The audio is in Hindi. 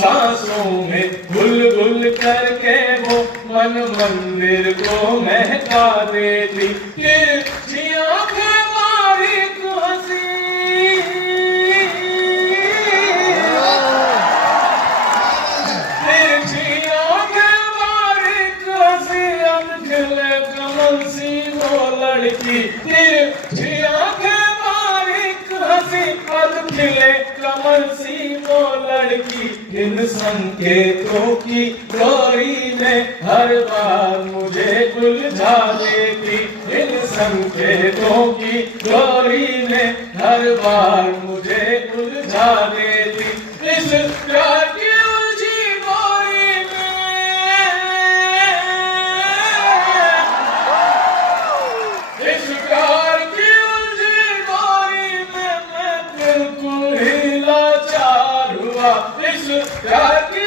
सांसों में गुल गुल करके वो मन मंदिर को महका देती। तिरछी आंखें मारी तो हंसी, तिरछी आंखें मारी तो हंसी, अब खिले कमल सी वो लड़की। तिरछी आंखें मारी तो हंसी, अब खिले कमल सी वो लड़की। इन संकेतों की डोरी में हर बार मुझे उलझा देती। इन संकेतों की डोरी में हर बार मुझे उलझा देती। इस प्यार की उलझी डोरी में, इस प्यार की उलझी डोरी में मैं बिल्कुल ही लाचार हुआ। इस प्यार की